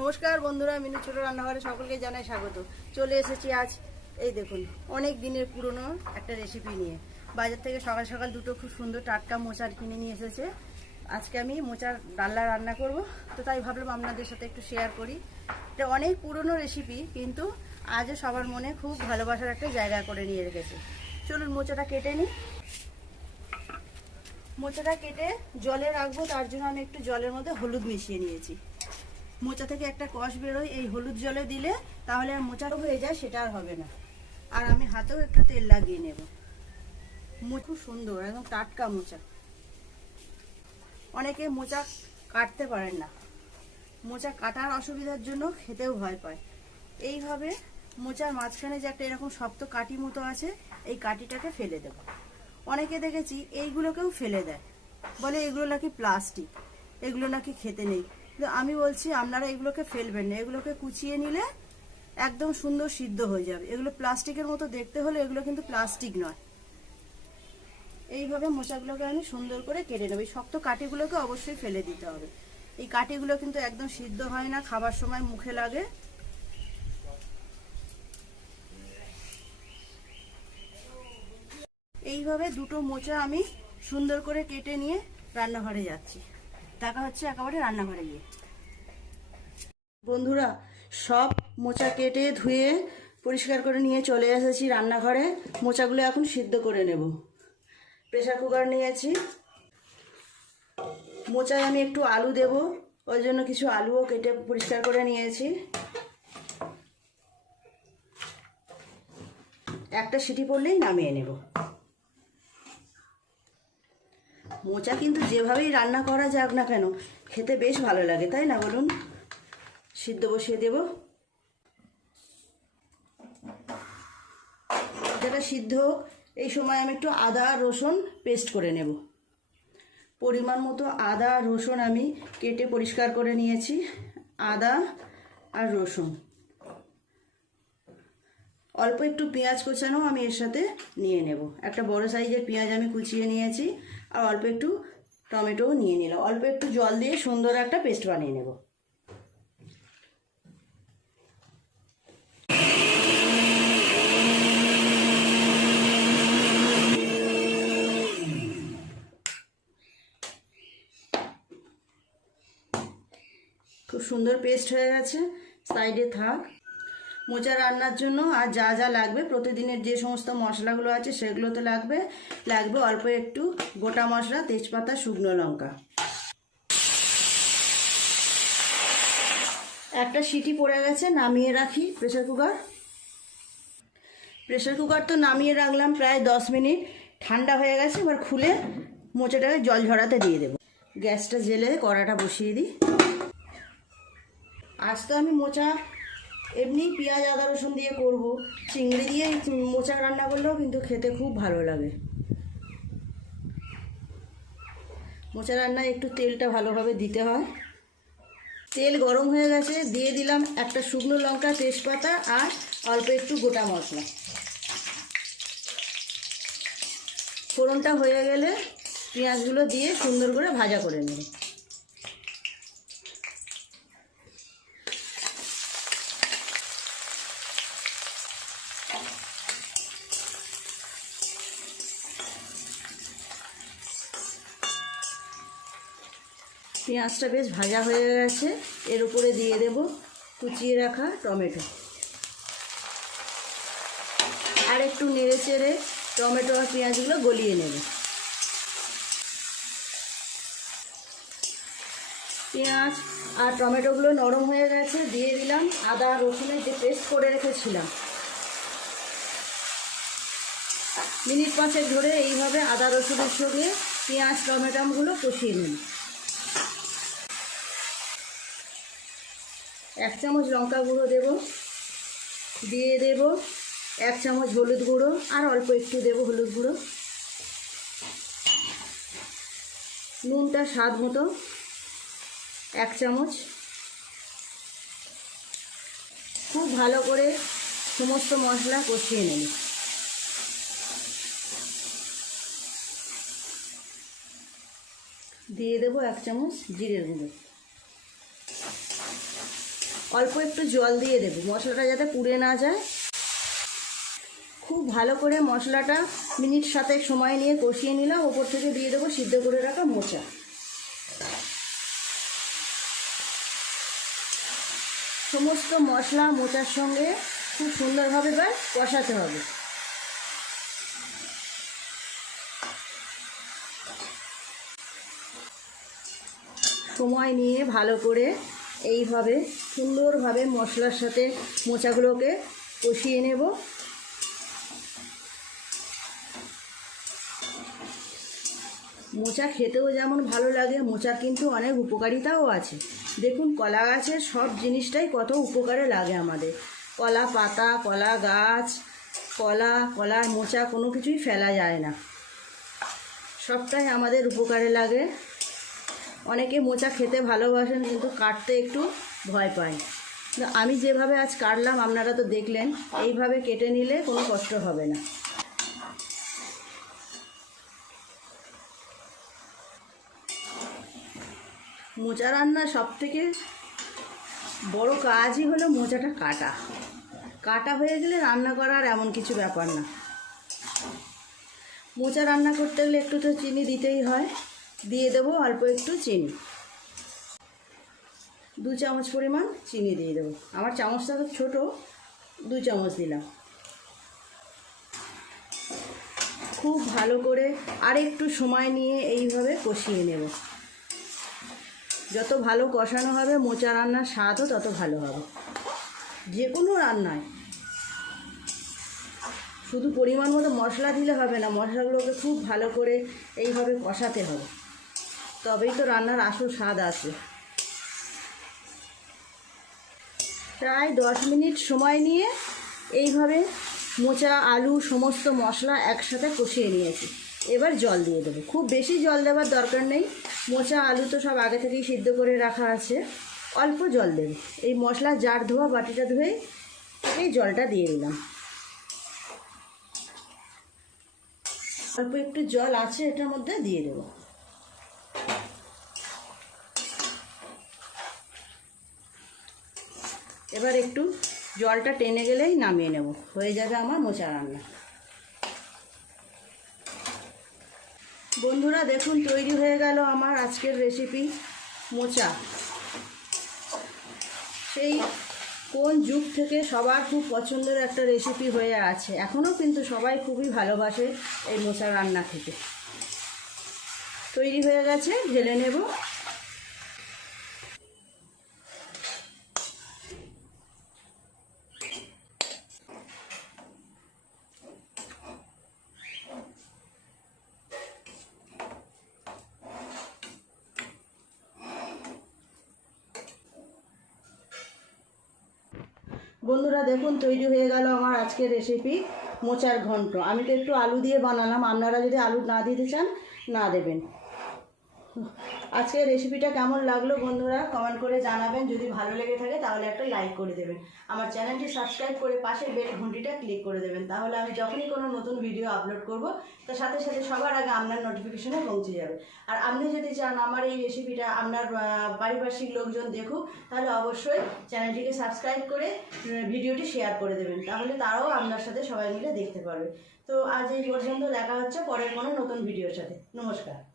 নমস্কার বন্ধুরা মিনু ছোট রান্নাঘরে সকলকে জানাই স্বাগত। চলে এসেছি আজ, এই দেখুন, অনেক দিনের পুরনো একটা রেসিপি নিয়ে। বাজার থেকে সকাল সকাল দুটো খুব সুন্দর টাটকা মোচার কিনে নিয়ে এসেছে। আজকে আমি মোচার ডাল্লা রান্না করব। তো তাই ভাবলাম আপনাদের সাথে একটু শেয়ার করি। এটা অনেক পুরনো রেসিপি কিন্তু আজও সবার মনে খুব ভালোবাসার একটা জায়গা করে নিয়ে রেখেছে। চলুন মোচাটা কেটে নিই। মোচাটা কেটে জলে রাখব, তার জন্য আমি একটু জলের মধ্যে হলুদ মিশিয়ে নিয়েছি। মোচা থেকে একটা কষ বেরোয়, এই হলুদ জলে দিলে তাহলে আর মোচারও হয়ে যায়, সেটা আর হবে না। আর আমি হাতেও একটু তেল লাগিয়ে নেব। খুব সুন্দর, একদম টাটকা মোচা। অনেকে মোচা কাটতে পারেন না। মোচা কাটার অসুবিধার জন্য খেতেও ভয় পায়। এইভাবে মোচার মাঝখানে যে একটা এরকম শক্ত কাটি মতো আছে, এই কাটিটাকে ফেলে দেব। অনেকে দেখেছি, এইগুলোকেও ফেলে দেয়। বলে এগুলো নাকি প্লাস্টিক, এগুলো নাকি খেতে নেই। কিন্তু আমি বলছি, আপনারা এগুলোকে ফেলবেন না। এগুলোকে কুচিয়ে নিলে একদম সুন্দর সিদ্ধ হয়ে যাবে। এগুলো প্লাস্টিকের মতো দেখতে হলে এগুলো কিন্তু প্লাস্টিক নয়। এইভাবে মোচাগুলোকে আমি সুন্দর করে কেটে নেব। এই শক্ত কাঠিগুলোকে অবশ্যই ফেলে দিতে হবে। এই কাঠিগুলো কিন্তু একদম সিদ্ধ হয় না, খাবার সময় মুখে লাগে। এইভাবে দুটো মোচা আমি সুন্দর করে কেটে নিয়ে রান্নাঘরে যাচ্ছি। দেখা হচ্ছে একেবারে রান্নাঘরে গিয়ে। বন্ধুরা, সব মোচা কেটে ধুয়ে পরিষ্কার করে নিয়ে চলে এসেছি রান্নাঘরে। মোচাগুলো এখন সিদ্ধ করে নেব। প্রেসার কুকার নিয়েছি। মোচায় আমি একটু আলু দেব। ওই জন্য কিছু আলুও কেটে পরিষ্কার করে নিয়েছি। একটা সিটি পড়লেই নামিয়ে নেব। মোচা কিন্তু যেভাবেই রান্না করা যাক না কেন, খেতে বেশ ভালো লাগে, তাই না বলুন? সিদ্ধ বসিয়ে দেব। যেটা সিদ্ধ এই সময় আমি একটু আদা, রসুন পেস্ট করে নেব। পরিমাণ মতো আদা, রসুন আমি কেটে পরিষ্কার করে নিয়েছি, আদা আর রসুন। অল্প একটু পেঁয়াজ কোচানো আমি এর সাথে নিয়ে নেব। একটা বড় সাইজের পেঁয়াজ আমি কুচিয়ে নিয়েছি আর অল্প একটু টমেটোও নিয়ে নিলাম। অল্প একটু জল দিয়ে সুন্দর একটা পেস্ট বানিয়ে নেব। খুব সুন্দর পেস্ট হয়ে গেছে। সাইডে থাক। মোচা রান্নার জন্য আর যা যা লাগবে, প্রতিদিনের যে সমস্ত মশলাগুলো আছে সেগুলো তো লাগবে। লাগবে অল্প একটু গোটা মশলা, তেজপাতা, শুকনো লঙ্কা। একটা সিটি পড়ে গেছে, নামিয়ে রাখি প্রেসার কুকার। প্রেশার কুকার তো নামিয়ে রাখলাম প্রায় দশ মিনিট। ঠান্ডা হয়ে গেছে, এবার খুলে মোচাটাকে জল ঝরাতে দিয়ে দেবো। গ্যাসটা জেলে কড়াটা বসিয়ে দিই। আজ তো আমি মোচা এমনি পেঁয়াজ, আদা, রসুন দিয়ে করব। চিংড়ি দিয়ে মোচা রান্না করলেও কিন্তু খেতে খুব ভালো লাগে। মোচা রান্নায় একটু তেলটা ভালোভাবে দিতে হয়। তেল গরম হয়ে গেছে, দিয়ে দিলাম একটা শুকনো লঙ্কা, তেজপাতা আর অল্প একটু গোটা মশলা। ফোড়নটা হয়ে গেলে পেঁয়াজগুলো দিয়ে সুন্দর করে ভাজা করে নেব। পেঁয়াজটা বেশ ভাজা হয়ে গেছে। এর উপরে দিয়ে দেব কুচিয়ে রাখা টমেটো। আর একটু নেড়ে চেড়ে টমেটো আর পেঁয়াজগুলো গলিয়ে নেব। পেঁয়াজ আর টমেটোগুলো নরম হয়ে গেছে, দিয়ে দিলাম আদা, রসুনের যে পেস্ট করে রেখেছিলাম। মিনিট পাঁচেক ধরে এইভাবে আদা, রসুনের সঙ্গে পেঁয়াজ, টমেটোগুলো কষিয়ে নিন এক চামচ লঙ্কা গুঁড়ো দেব, দিয়ে দেব এক চামচ হলুদ গুঁড়ো, আর অল্প একটু দেব হলুদ গুঁড়ো। নুনটা স্বাদ মতো এক চামচ। খুব ভালো করে সমস্ত মশলা কষিয়ে নেব। দিয়ে দেবো এক চামচ জিরের গুঁড়ো। অল্প একটু জল দিয়ে দেবো। মশলাটা যাতে পুড়ে না যায়। খুব ভালো করে মশলাটা মিনিট সাথে সময় নিয়ে কষিয়ে নিলাম। ওপর থেকে দিয়ে দেবো সিদ্ধ করে রাখা মোচা। সমস্ত মশলা মোচার সঙ্গে খুব সুন্দরভাবে এবার কষাতে হবে। সময় নিয়ে ভালো করে এইভাবে সুন্দরভাবে মশলার সাথে মোচাগুলোকে কষিয়ে নেব। মোচা খেতেও যেমন ভালো লাগে, মোচার কিন্তু অনেক উপকারিতাও আছে। দেখুন, কলা গাছের সব জিনিসটাই কত উপকারে লাগে আমাদের। কলা পাতা, কলা গাছ, কলা, কলার মোচা কোনো কিছুই ফেলা যায় না। সবটাই আমাদের উপকারে লাগে। অনেকে মোচা খেতে ভালোবাসেন, কিন্তু কাটতে একটু ভয় পায়। আমি যেভাবে আজ কাটলাম, আপনারা তো দেখলেন, এইভাবে কেটে নিলে কোনো কষ্ট হবে না। মোচা রান্না সব থেকে বড় কাজই হলো মোচাটা কাটা। কাটা হয়ে গেলে রান্না করার এমন কিছু ব্যাপার না। মোচা রান্না করতে গেলে একটু তো চিনি দিতেই হয়। দিয়ে দেবো অল্প একটু চিনি। দু চামচ পরিমাণ চিনি দিয়ে দেবো। আমার চামচটা তো ছোটো, দু চামচ দিলাম। খুব ভালো করে আর একটু সময় নিয়ে এইভাবে কষিয়ে নেব। যত ভালো কষানো হবে, মোচা রান্নার স্বাদও তত ভালো হবে। যে কোনো রান্নায়। শুধু পরিমাণ মতো মশলা দিলে হবে না, মশলাগুলোকে খুব ভালো করে এইভাবে কষাতে হবে। তবেই তো রান্নার আসল স্বাদ আছে। প্রায় দশ মিনিট সময় নিয়ে এইভাবে মোচা, আলু, সমস্ত মশলা একসাথে কষিয়ে নিয়েছি। এবার জল দিয়ে দেবো। খুব বেশি জল দেওয়ার দরকার নেই। মোচা, আলু তো সব আগে থেকেই সিদ্ধ করে রাখা আছে। অল্প জল দেবে। এই মশলা জার ধোয়া বাটিটা ধুয়ে এই জলটা দিয়ে দিলাম। অল্প একটু জল আছে এটার মধ্যে দিয়ে দেবো। এবার একটু জলটা টেনে গেলেই নামিয়ে নেব। হয়ে যাবে আমার মোচা রান্না। বন্ধুরা, দেখুন, তৈরি হয়ে গেল আমার আজকের রেসিপি মোচা। সেই কোন যুগ থেকে সবার খুব পছন্দের একটা রেসিপি হয়ে আছে। এখনও কিন্তু সবাই খুবই ভালোবাসে এই মোচা রান্না খেতে। তৈরি হয়ে গেছে, ঢেলে নেব। বন্ধুরা, দেখুন, তৈরি হয়ে গেল আমার আজকের রেসিপি মোচার ঘন্ট। আমি তো একটু আলু দিয়ে বানালাম, আপনারা যদি আলু না দিতে চান, না দেবেন। আজকের রেসিপিটা কেমন লাগল বন্ধুরা? কমেন্ট করে জানাবেন। যদি ভালো লেগে থাকে, তাহলে একটা লাইক করে দেবেন। আমার চ্যানেলটি সাবস্ক্রাইব করে পাশের বেল ঘন্টিটা ক্লিক করে দেবেন। তাহলে আমি যখনই কোনো নতুন ভিডিও আপলোড করব, তার সাথে সাথে সবার আগে আপনার নোটিফিকেশনে পৌঁছে যাবে। আর আপনি যদি চান আমার এই রেসিপিটা আপনার পারিপার্শ্বিক লোকজন দেখুক, তাহলে অবশ্যই চ্যানেলটিকে সাবস্ক্রাইব করে ভিডিওটি শেয়ার করে দেবেন। তাহলে তারাও আপনার সাথে সবাই মিলে দেখতে পারবে। তো আজ এই পর্যন্ত দেখা হচ্ছে পরের কোনো নতুন ভিডিওর সাথে। নমস্কার।